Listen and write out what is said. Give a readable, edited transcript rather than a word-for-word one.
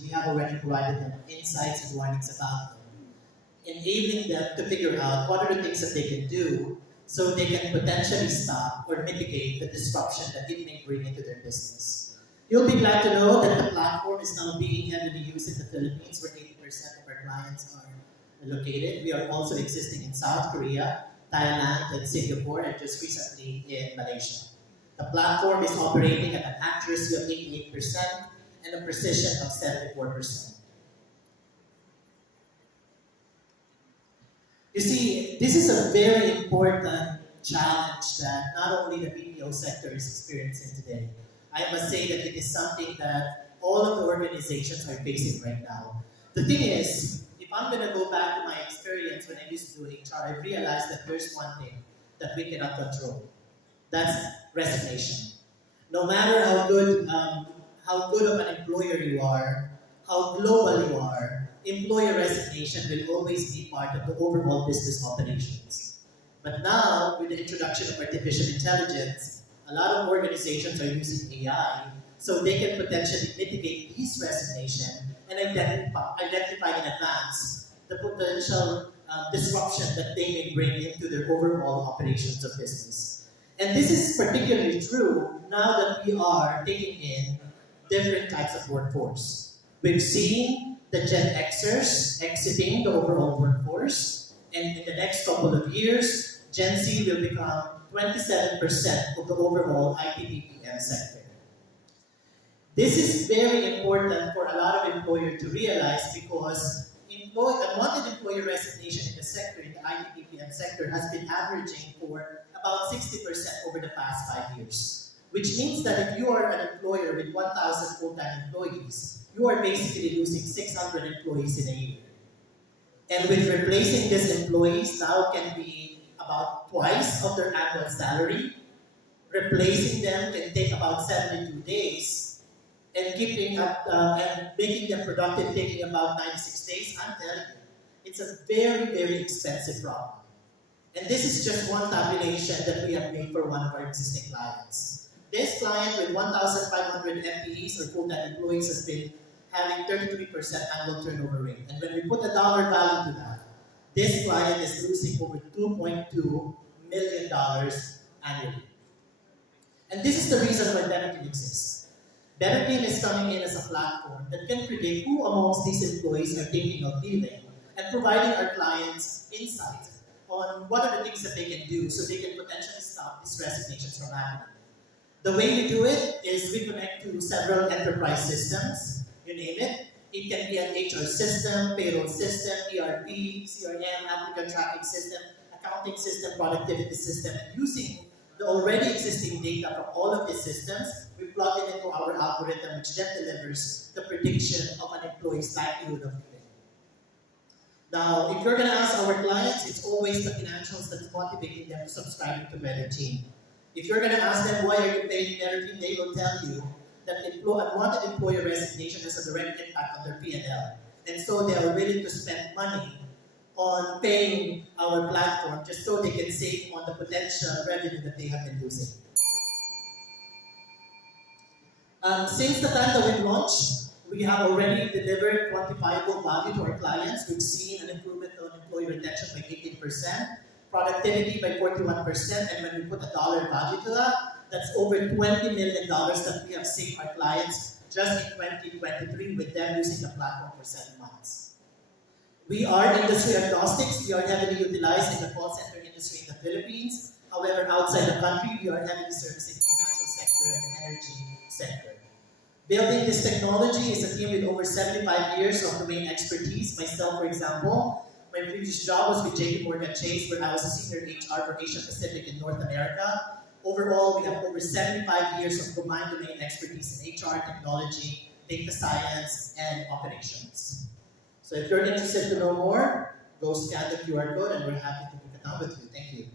we have already provided them insights and warnings about them, enabling them to figure out what are the things that they can do so they can potentially stop or mitigate the disruption that it may bring into their business. You'll be glad to know that the platform is now being heavily used in the Philippines, where 80% of our clients are located. We are also existing in South Korea, Thailand, and Singapore, and just recently in Malaysia. The platform is operating at an accuracy of 88% and a precision of 74%. You see, this is a very important challenge that not only the BPO sector is experiencing today. I must say that it is something that all of the organizations are facing right now. The thing is, if I'm going to go back to my experience when I used to do HR, I realized that there's one thing that we cannot control. That's resignation. No matter how good of an employer you are, how global you are, employer resignation will always be part of the overall business operations. But now, with the introduction of artificial intelligence, a lot of organizations are using AI so they can potentially mitigate this resignation and identify in advance the potential disruption that they may bring into their overall operations of business. And this is particularly true now that we are taking in different types of workforce. We've seen the Gen Xers exiting the overall workforce, and in the next couple of years, Gen Z will become 27% of the overall IT/BPM sector. This is very important for a lot of employers to realize because unwanted employee resignation in the sector, in the IT/BPM sector, has been averaging for about 60% over the past 5 years. Which means that if you are an employer with 1,000 full-time employees, you are basically losing 600 employees in a year. And with replacing these employees now can be about twice of their annual salary. Replacing them can take about 72 days, and keeping up and making them productive taking about 96 days. I'm telling you, it's a very, very expensive problem. And this is just one tabulation that we have made for one of our existing clients. This client with 1,500 FTEs or full-time employees has been having 33% annual turnover rate. And when we put a dollar value to that, this client is losing over $2.2 million annually. And this is the reason why Better exists. Better is coming in as a platform that can predict who amongst these employees are thinking of leaving and providing our clients insight on what are the things that they can do so they can potentially stop these resignations from happening. The way we do it is we connect to several enterprise systems, you name it. It can be an HR system, payroll system, ERP, CRM, applicant tracking system, accounting system, productivity system, and using the already existing data from all of these systems, we plug it into our algorithm, which then delivers the prediction of an employee's likelihood of leaving. Now, if you're going to ask our clients, it's always the financials that's motivating them to subscribe to Better Team. If you're going to ask them why are you paying Better Team, they will tell you that unwanted employer resignation has a direct impact on their P&L. And so they are willing to spend money on paying our platform just so they can save on the potential revenue that they have been losing. Since the time that we launched, we have already delivered quantifiable value to our clients. We've seen an improvement on employee retention by 18%, productivity by 41%, and when we put a dollar value to that, that's over $20 million that we have saved our clients just in 2023 with them using the platform for 7 months. We are industry agnostics. We are heavily utilized in the call center industry in the Philippines. However, outside the country, we are heavily servicing the financial sector and the energy sector. Building this technology is a team with over 75 years of domain expertise. Myself, for example, my previous job was with JP Morgan Chase, where I was a senior HR for Asia Pacific and North America. Overall, we have over 75 years of combined domain expertise in HR, technology, data science, and operations. So if you're interested to know more, go scan the QR code and we're happy to pick it up with you. Thank you.